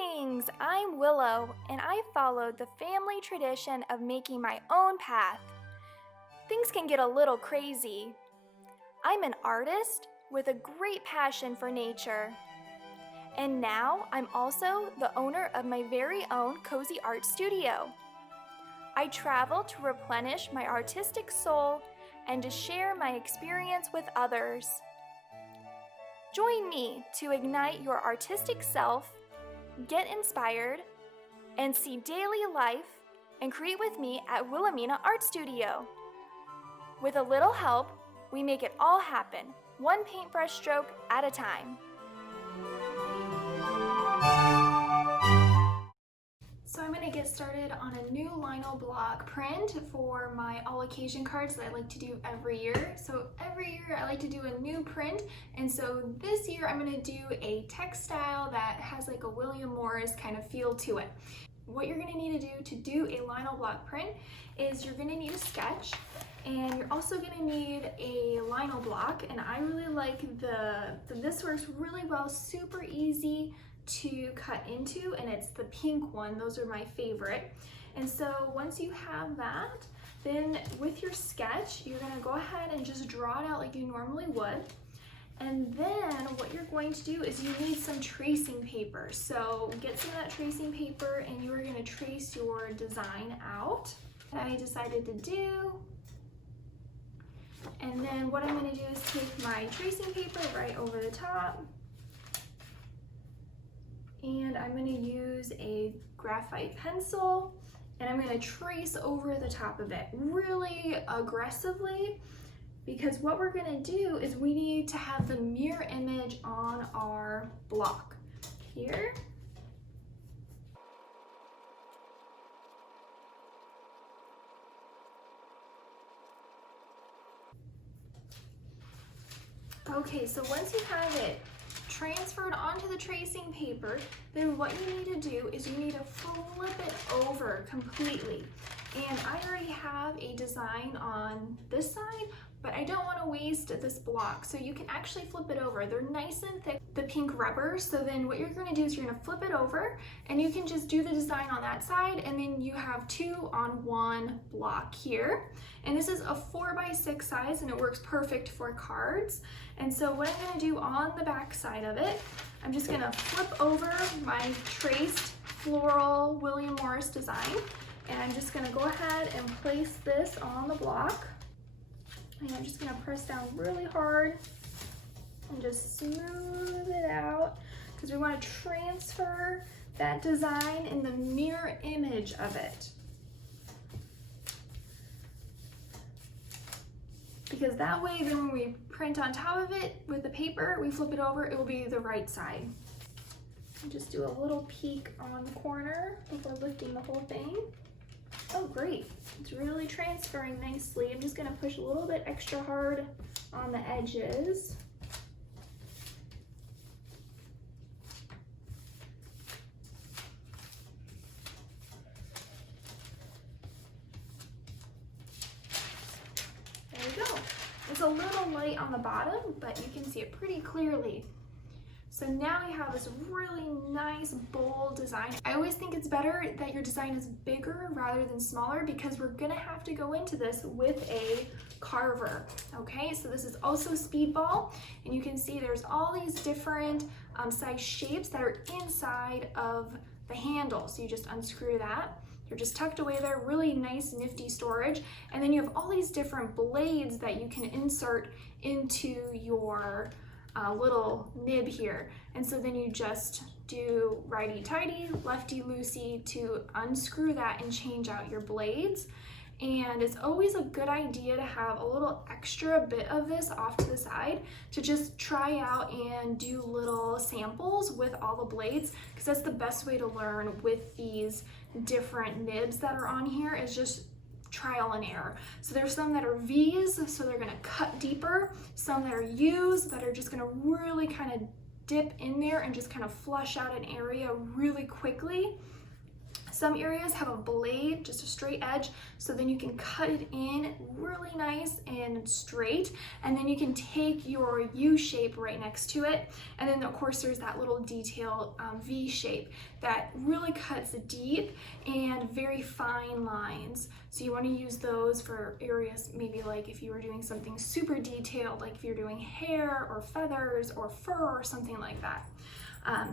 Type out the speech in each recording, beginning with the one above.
Greetings! I'm Willow, and I followed the family tradition of making my own path. Things can get a little crazy. I'm an artist with a great passion for nature. And now I'm also the owner of my very own cozy art studio. I travel to replenish my artistic soul and to share my experience with others. Join me to ignite your artistic self, get inspired, and see daily life and create with me at Wilhelmina Art Studio. With a little help, we make it all happen, one paintbrush stroke at a time. So I'm going to get started on a new Lino block print for my all occasion cards that I like to do every year. So every year I like to do a new print, and so this year I'm going to do a textile that has like a William Morris kind of feel to it. What you're going to need to do a Lino block print is you're going to need a sketch, and you're also going to need a Lino block, and I really like this works really well, super easy to cut into, and it's the pink one. Those are my favorite. And so once you have that, then with your sketch you're going to go ahead and just draw it out like you normally would. And then what you're going to do is you need some tracing paper. So get some of that tracing paper and you are going to trace your design out. I decided to do. And then what I'm going to do is take my tracing paper right over the top, and I'm going to use a graphite pencil, and I'm going to trace over the top of it really aggressively, because what we're going to do is we need to have the mirror image on our block here. Okay, so once you have it transferred onto the tracing paper, then what you need to do is you need to flip it over completely. And I already have a design on this side, but I don't want to waste this block, so you can actually flip it over. They're nice and thick, the pink rubber. So then what you're going to do is you're going to flip it over, and you can just do the design on that side, and then you have two on one block here. And this is a 4x6 size, and it works perfect for cards. And so what I'm going to do on the back side of it, I'm just going to flip over my traced floral William Morris design, and I'm just going to go ahead and place this on the block. And I'm just going to press down really hard and just smooth it out, because we want to transfer that design in the mirror image of it. Because that way, then when we print on top of it with the paper, we flip it over, it will be the right side. And just do a little peek on the corner before lifting the whole thing. Oh, great. It's really transferring nicely. I'm just going to push a little bit extra hard on the edges. There we go. It's a little light on the bottom, but you can see it pretty clearly. So now we have this really nice, bold design. I always think it's better that your design is bigger rather than smaller, because we're gonna have to go into this with a carver. Okay, so this is also Speedball, and you can see there's all these different size shapes that are inside of the handle. So you just unscrew that. They're just tucked away there, really nice, nifty storage. And then you have all these different blades that you can insert into your little nib here. And so then you just do righty-tighty, lefty-loosey to unscrew that and change out your blades. And it's always a good idea to have a little extra bit of this off to the side to just try out and do little samples with all the blades, because that's the best way to learn with these different nibs that are on here, is just trial and error. So there's some that are V's, so they're going to cut deeper, some that are U's that are just going to really kind of dip in there and just kind of flush out an area really quickly. Some areas have a blade, just a straight edge, so then you can cut it in really nice and straight, and then you can take your U shape right next to it, and then of course there's that little detail V shape that really cuts deep and very fine lines. So you want to use those for areas maybe like if you were doing something super detailed, like if you're doing hair or feathers or fur or something like that.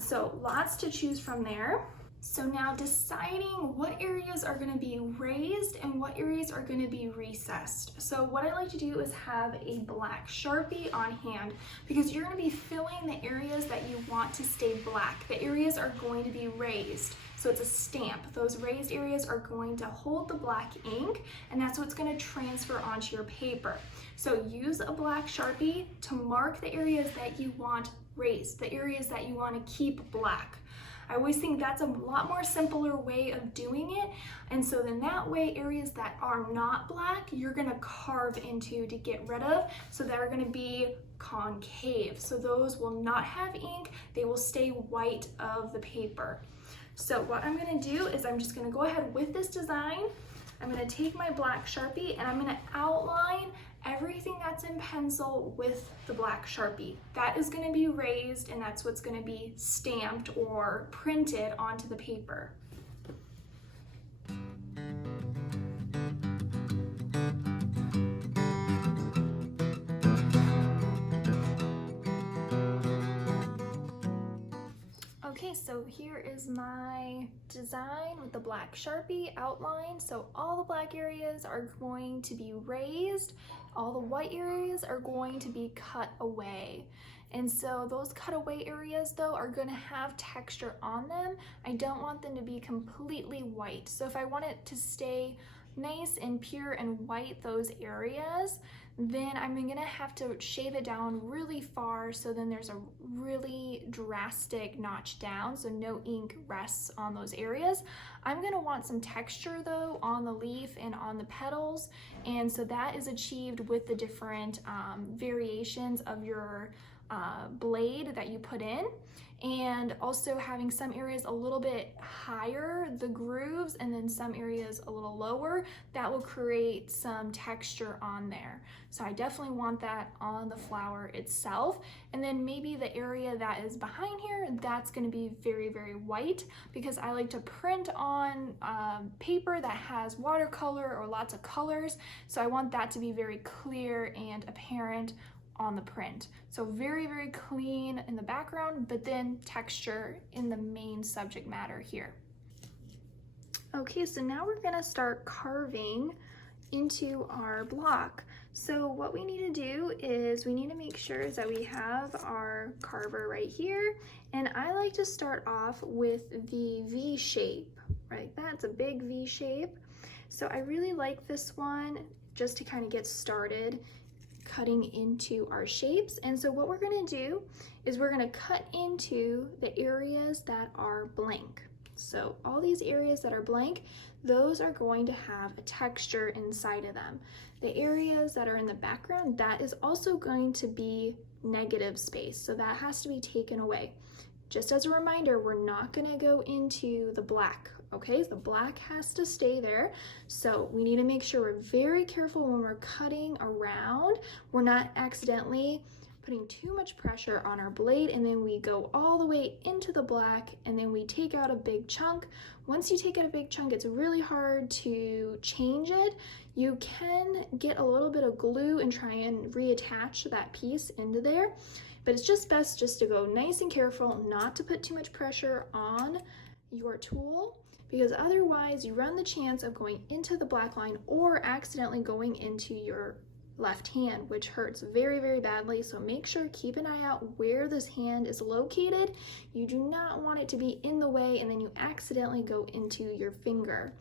So lots to choose from there. So now deciding what areas are going to be raised and what areas are going to be recessed. So what I like to do is have a black Sharpie on hand, because you're going to be filling the areas that you want to stay black. The areas are going to be raised. So it's a stamp. Those raised areas are going to hold the black ink, and that's what's going to transfer onto your paper. So use a black Sharpie to mark the areas that you want raised, the areas that you want to keep black. I always think that's a lot more simpler way of doing it, and so then that way areas that are not black you're going to carve into to get rid of, so they're going to be concave, so those will not have ink, they will stay white of the paper. So what I'm going to do is I'm just going to go ahead with this design. I'm going to take my black Sharpie and I'm going to outline everything that's in pencil with the black Sharpie. That is going to be raised, and that's what's going to be stamped or printed onto the paper. Okay, so here is my design with the black Sharpie outline. So all the black areas are going to be raised, all the white areas are going to be cut away. And so those cut away areas though are going to have texture on them. I don't want them to be completely white. So if I want it to stay nice and pure and white, those areas, then I'm gonna have to shave it down really far, so then there's a really drastic notch down, so no ink rests on those areas. I'm gonna want some texture though on the leaf and on the petals, and so that is achieved with the different variations of your blade that you put in, and also having some areas a little bit higher, the grooves, and then some areas a little lower. That will create some texture on there. So I definitely want that on the flower itself. And then maybe the area that is behind here, that's going to be very, very white, because I like to print on paper that has watercolor or lots of colors. So I want that to be very clear and apparent on the print. So very, very clean in the background, but then texture in the main subject matter here. Okay, so now we're gonna start carving into our block. So what we need to do is we need to make sure that we have our carver right here, and I like to start off with the V shape, right? That's a big V shape. So I really like this one just to kind of get started cutting into our shapes. And so what we're going to do is we're going to cut into the areas that are blank. So all these areas that are blank, those are going to have a texture inside of them. The areas that are in the background, that is also going to be negative space, so that has to be taken away. Just as a reminder, we're not going to go into the black. Okay, the black has to stay there. So we need to make sure we're very careful when we're cutting around. We're not accidentally putting too much pressure on our blade, and then we go all the way into the black, and then we take out a big chunk. Once you take out a big chunk, it's really hard to change it. You can get a little bit of glue and try and reattach that piece into there, but it's just best just to go nice and careful, not to put too much pressure on your tool, because otherwise you run the chance of going into the black line or accidentally going into your left hand, which hurts very, very badly. So make sure, keep an eye out where this hand is located. You do not want it to be in the way and then you accidentally go into your finger.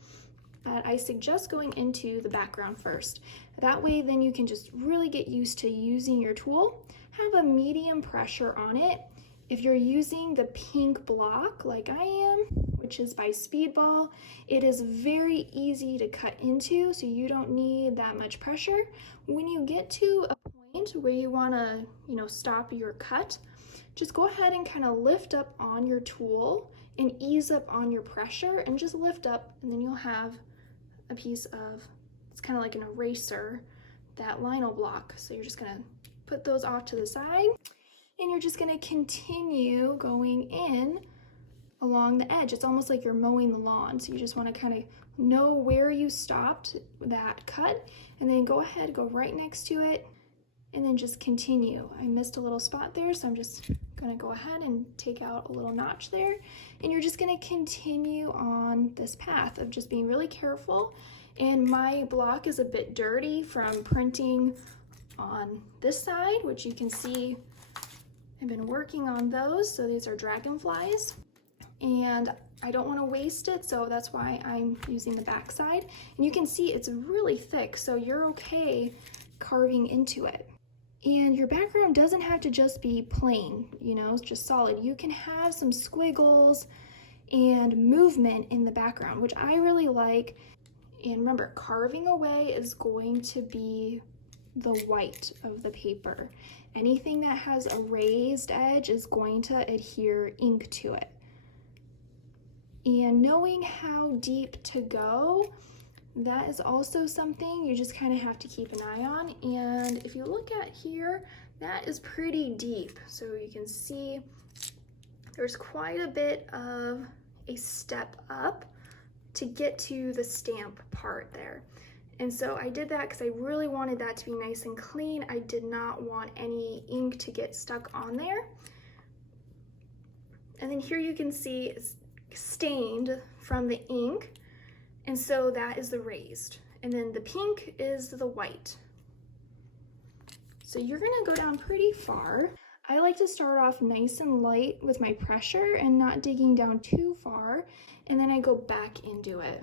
But I suggest going into the background first. That way then you can just really get used to using your tool. Have a medium pressure on it. If you're using the pink block like I am, which is by Speedball, it is very easy to cut into, so you don't need that much pressure. When you get to a point where you want to, stop your cut, just go ahead and kind of lift up on your tool and ease up on your pressure and just lift up, and then you'll have a piece of, it's kind of like an eraser, that lino block. So you're just gonna put those off to the side, and you're just gonna continue going in along the edge. It's almost like you're mowing the lawn. So you just wanna kind of know where you stopped that cut, and then go ahead, go right next to it, and then just continue. I missed a little spot there, so I'm just gonna go ahead and take out a little notch there, and you're just gonna continue on this path of just being really careful. And my block is a bit dirty from printing on this side, which you can see I've been working on those. So these are dragonflies, and I don't want to waste it, so that's why I'm using the back side. And you can see it's really thick, so you're okay carving into it. And your background doesn't have to just be plain, you know, it's just solid. You can have some squiggles and movement in the background, which I really like. And remember, carving away is going to be the white of the paper. Anything that has a raised edge is going to adhere ink to it. And knowing how deep to go, that is also something you just kind of have to keep an eye on. And if you look at here, that is pretty deep. So you can see there's quite a bit of a step up to get to the stamp part there. And so I did that because I really wanted that to be nice and clean. I did not want any ink to get stuck on there. And then here you can see it's stained from the ink. And so that is the raised. And then the pink is the white. So you're gonna go down pretty far. I like to start off nice and light with my pressure and not digging down too far. And then I go back into it.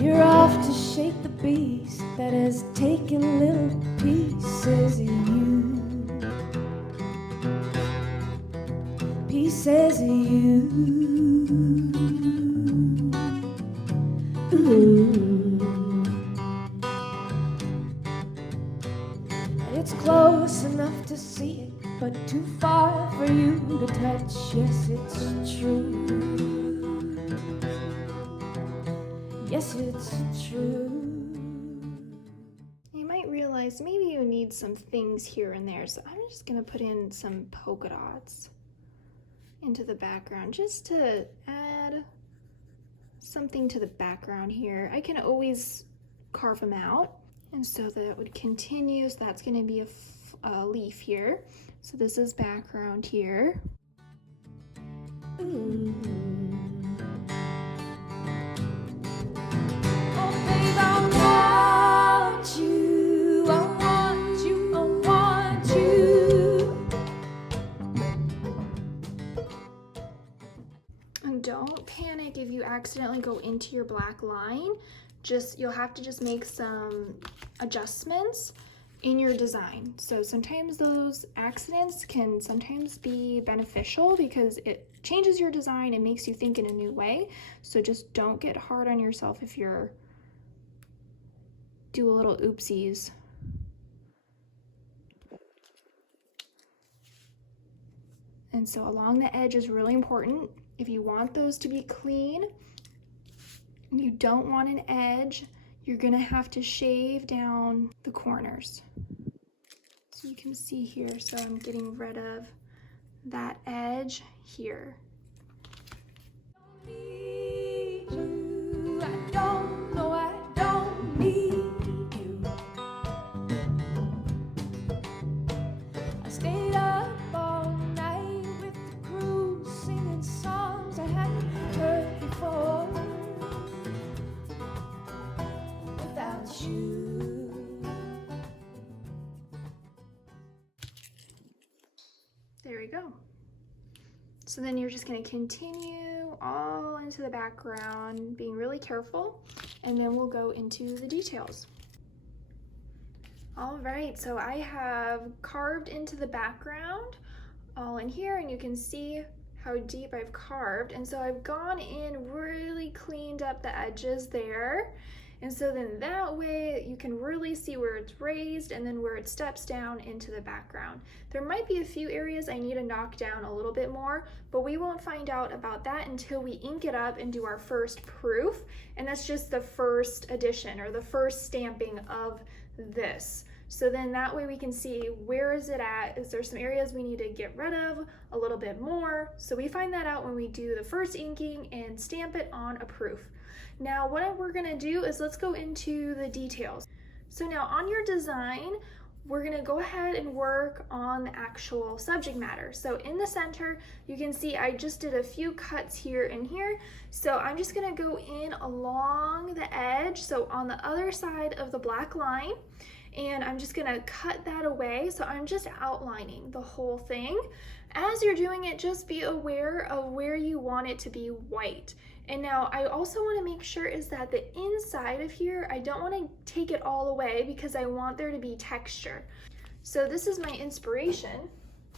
You're off to shake the beast that has taken little pieces of you. Pieces of you. And it's close enough to see it, but too far for you to touch. Yes, it's true. Yes, it's true. You might realize maybe you need some things here and there, so I'm just gonna put in some polka dots into the background just to add something to the background here. I can always carve them out, and so that would continue. So that's gonna be a leaf here. So this is background here. Ooh. Don't panic if you accidentally go into your black line. You'll have to just make some adjustments in your design. So sometimes those accidents can sometimes be beneficial because it changes your design and makes you think in a new way. So just don't get hard on yourself if you're do a little oopsies. And so along the edge is really important. If you want those to be clean, you don't want an edge, you're gonna have to shave down the corners. So you can see here, so I'm getting rid of that edge here. There we go. So then you're just going to continue all into the background, being really careful, and then we'll go into the details. All right, so I have carved into the background all in here, and you can see how deep I've carved. And so I've gone in, really cleaned up the edges there. And so then that way you can really see where it's raised and then where it steps down into the background. There might be a few areas I need to knock down a little bit more, but we won't find out about that until we ink it up and do our first proof. And that's just the first edition or the first stamping of this. So then that way we can see where is it at, is there some areas we need to get rid of a little bit more. So we find that out when we do the first inking and stamp it on a proof. Now what we're gonna do is let's go into the details. So now on your design, we're gonna go ahead and work on the actual subject matter. So in the center, you can see I just did a few cuts here and here. So I'm just gonna go in along the edge, so on the other side of the black line, and I'm just gonna cut that away. So I'm just outlining the whole thing. As you're doing it, just be aware of where you want it to be white. And now I also wanna make sure is that the inside of here, I don't wanna take it all away because I want there to be texture. So this is my inspiration,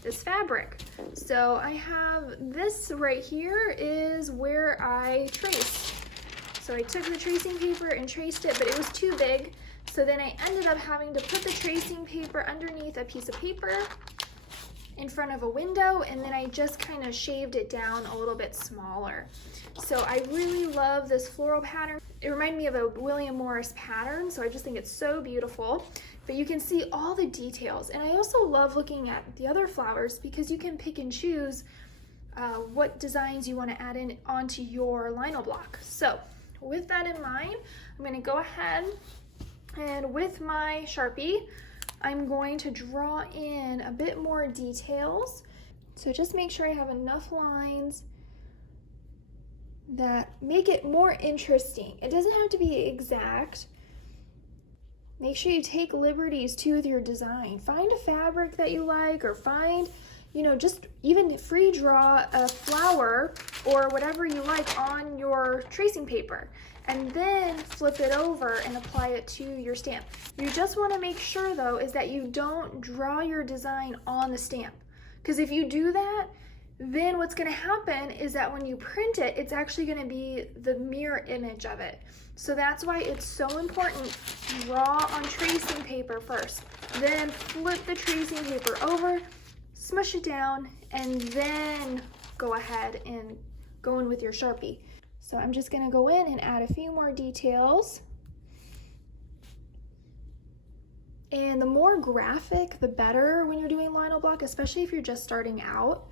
this fabric. So I have this right here is where I traced. So I took the tracing paper and traced it, but it was too big. So then I ended up having to put the tracing paper underneath a piece of paper in front of a window, and then I just kind of shaved it down a little bit smaller. So I really love this floral pattern. It reminded me of a William Morris pattern, so I just think it's so beautiful. But you can see all the details, and I also love looking at the other flowers because you can pick and choose what designs you want to add in onto your lino block. So with that in mind, I'm going to go ahead and with my Sharpie, I'm going to draw in a bit more details. So just make sure I have enough lines that make it more interesting. It doesn't have to be exact. Make sure you take liberties too with your design. Find a fabric that you like, or find, just even free draw a flower or whatever you like on your tracing paper, and then flip it over and apply it to your stamp. You just want to make sure though is that you don't draw your design on the stamp, because if you do that, then what's going to happen is that when you print it, it's actually going to be the mirror image of it. So that's why it's so important, draw on tracing paper first, then flip the tracing paper over, smush it down, and then go ahead and go in with your Sharpie. So I'm just going to go in and add a few more details. And the more graphic, the better when you're doing lino block, especially if you're just starting out.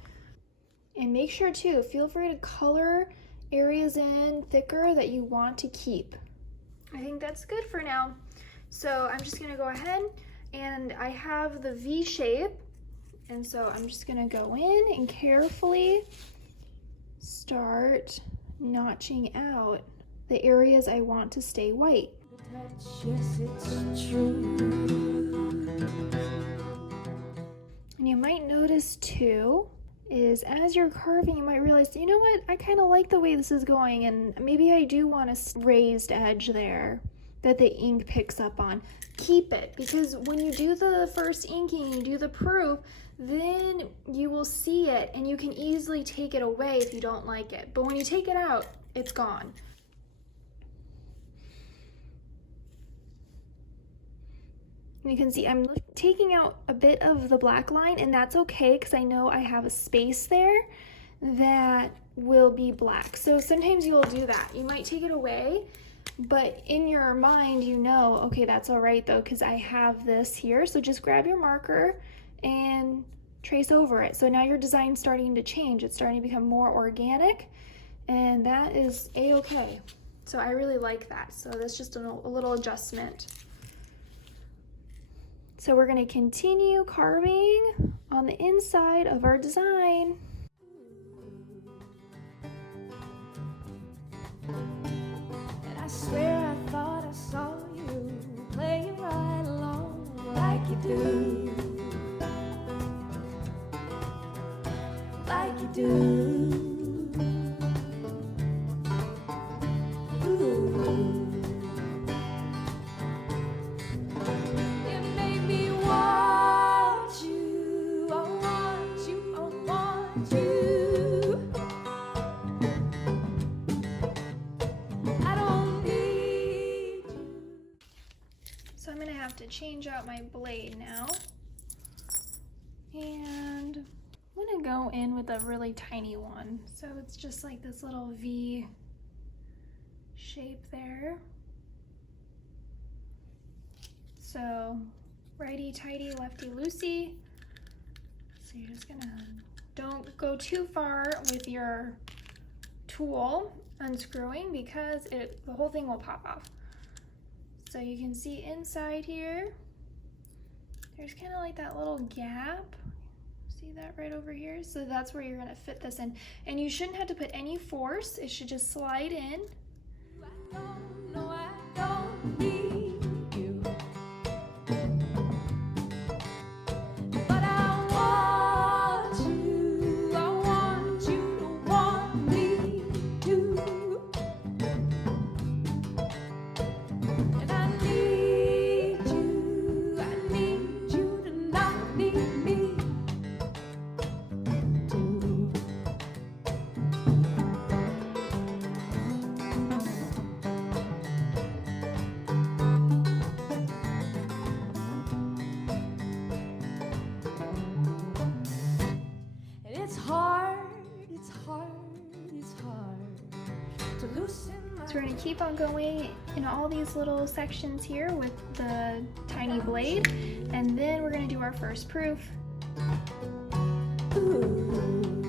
And make sure too, feel free to color areas in thicker that you want to keep. I think that's good for now. So I'm just gonna go ahead, and I have the V shape. And so I'm just gonna go in and carefully start notching out the areas I want to stay white. Yes, it's true. And you might notice too, is as you're carving, you might realize, you know what, I kind of like the way this is going, and maybe I do want a raised edge there that the ink picks up on. Keep it, because when you do the first inking, you do the proof, then you will see it and you can easily take it away if you don't like it. But when you take it out, it's gone. You can see I'm taking out a bit of the black line, and that's okay because I know I have a space there that will be black. So sometimes you'll do that. You might take it away, but in your mind, okay, that's all right though, because I have this here. So just grab your marker and trace over it. So now your design's starting to change. It's starting to become more organic, and that is a-okay. So I really like that. So that's just a little adjustment. So we're going to continue carving on the inside of our design. And I swear I thought I saw you playing right along like you do. Like you do. Ooh. It made me change out my blade now. And I'm gonna go in with a really tiny one. So it's just like this little V shape there. So righty tighty, lefty loosey. So you're just gonna, don't go too far with your tool unscrewing because the whole thing will pop off. So you can see inside here, there's kind of like that little gap. See that right over here? So that's where you're gonna fit this in. And you shouldn't have to put any force, it should just slide in. I don't need you, but I want you to want me too, and I need you to not need me too. It's hard to loosen my. So we're gonna keep on going in all these little sections here with the tiny blade, and then we're gonna do our first proof. Ooh.